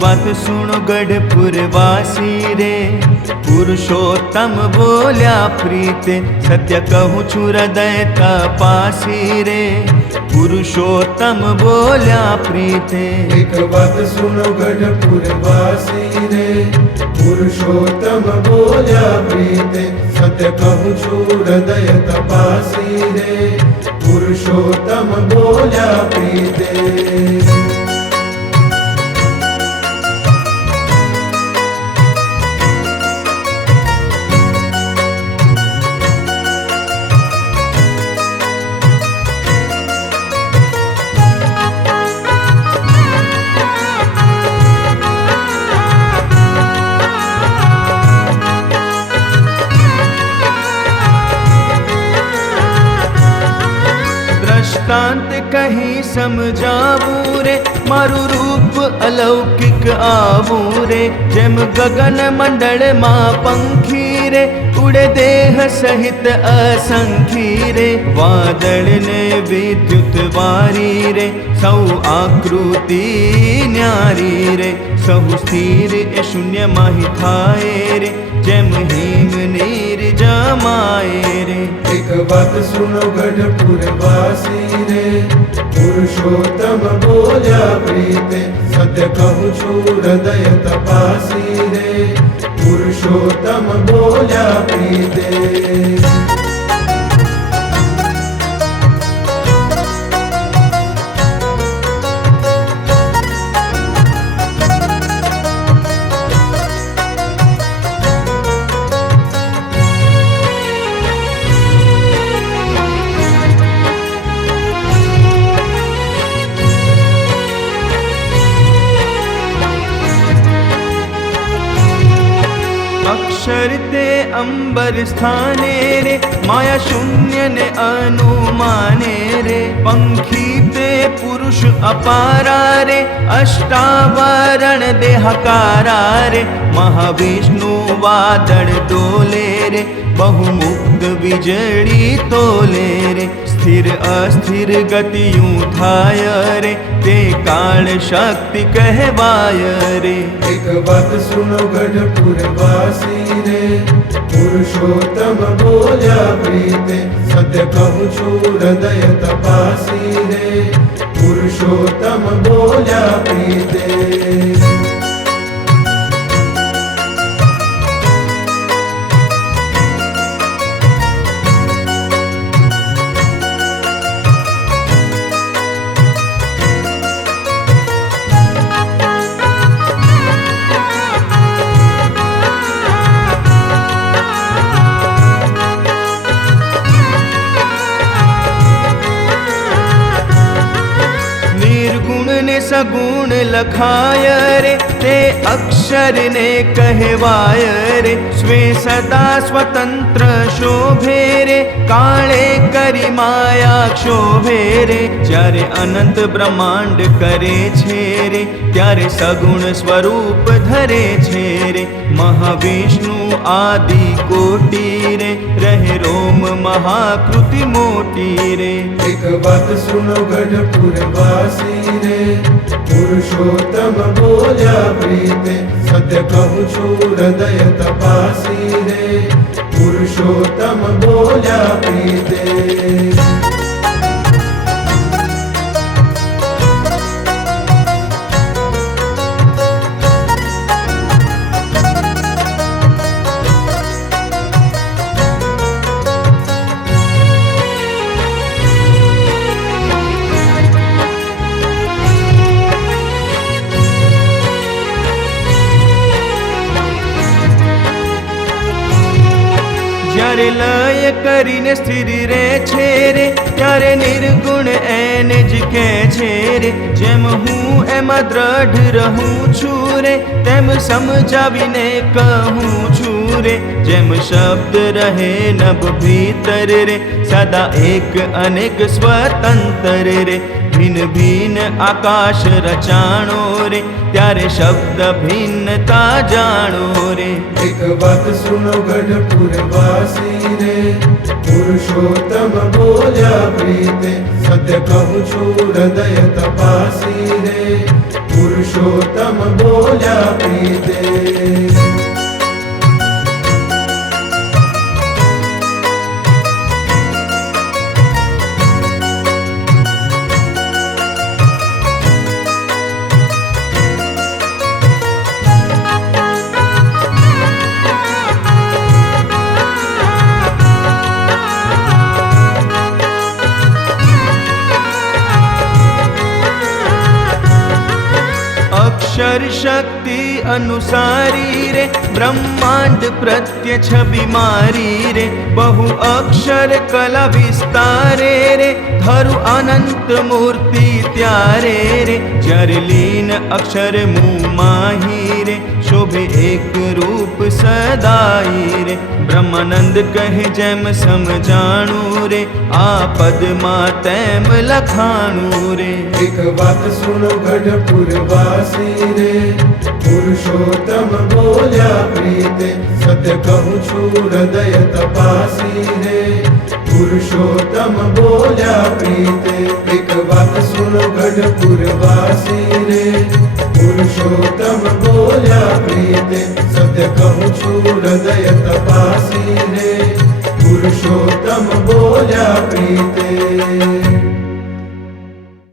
बात सुनो गढ़पुर वासी रे, पुरुषोत्तम बोल्या प्रीते, सत्य कहूँ छु हृदय तपासी रे, पुरुषोत्तम बोल्या प्रीते। एक बात सुनो गढ़पुर वासी रे, पुरुषोत्तम बोल्या प्रीते, सत्य कहूँ छु हृदय तपासी रे, पुरुषोत्तम बोल्या प्रीते। दृष्टांत कहीं समझावू रे, मारू रूप अलौकिक आवू रे, जेम गगन मंडल मां पंखी रे, उड़े देह सहित असंखी रे, वादळ ने विद्युत वारी रे, सौ आकृति न्यारी रे, सहु स्थिर ए शून्य माहि थाए रे, जेम हिम नीर जमाए रे। एक बात सुनो गढ़पुर वासी रे, पुरुषोत्तम बोल्या प्रीते, सत्य कहूँ छु हृदय तपासी रे, पुरुषोत्तम बोल्या प्रीते। अक्षर ते अंबर स्थाने रे, माया शून्य ने अनुमाने रे, पंखी ते पुरुष अपारा रे, अष्टावरण देहकारा रे, महाविष्णु वादळ डोले रे, बहुमुक्त बिजड़ी तोले रे, स्थिर अस्थिर गतियूं थाय रे, ते काल शक्ति कहवाय रे। एक बात सुनो गढ़पुर वासी रे, पुरुषोत्तम बोल्या प्रीते, सत्य कहूँ छु हृदय तपासी रे, पुरुषोत्तम बोल्या प्रीते। सगुण लखाय रे, ते अक्षर ने कहवाय रे, स्वे सदा स्वतंत्र शोभे रे, काले करी माया क्षोभे रे, જ્યારે अनंत ब्रह्मांड करे छे रे, ત્યારે सगुण स्वरूप धरे छे रे, महाविष्णु आदि कोटि रे, रहे रोम महाकृति मोटी रे। एक बात सुनो गढ़पुर वासी रे, पुरुषोत्तम बोल्या प्रीते, सत्य कहूँ छु हृदय तपासी रे, पुरुषोत्तम बोल्या प्रीते। જ્યારે લય કરીને સ્થિર રે છે રે, ત્યારે નિર્ગુણ એને જ કહે છે રે, જેમ હું એમાં દ્રઢ રહું છું રે, તેમ સમજાવીને કહું છું રે, જેમ શબ્દ રહે નભ ભીતર રે, સદા એક અનેક સ્વતંત્ર રે, ભિન્ન ભિન્ન આકાશ રચાણો રે, ત્યારે શબ્દ ભિન્નતા જાણો રે। एक बात सुनो गढ़पुर वासी रे, पुरुषोत्तम बोल्या प्रीते, सत्य कहूँ छु हृदय तपासी रे, પુરુષોત્તમ બોલ્યા પ્રીતે. अक्षर शक्ति अनुसारी रे ब्रह्मांड प्रत्य छवि मारी रे बहु अक्षर कला विस्तारे रे धरु अनंत मूर्ति त्यारे रे जरलीन अक्षर मुँह माही रे शोभे एक रूप सदाई रे ब्रह्मानंद कहे जैम समझाणु रे आ पद मा तैम लखाणु रे. एक बात सुनो गढ़पुर वासी रे पुरुषोत्तम बोल्या प्रीते. सत्य कहूँ छु हृदय तपासी रे पुरुषोत्तम बोल्या प्रीते. एक बात सुनो गढ़पुर वासी रे पुरुषोत्तम बोल्या प्रीते. सत्य कहूँ छु हृदय तपासी रे पुरुषोत्तम बोल्या प्रीते.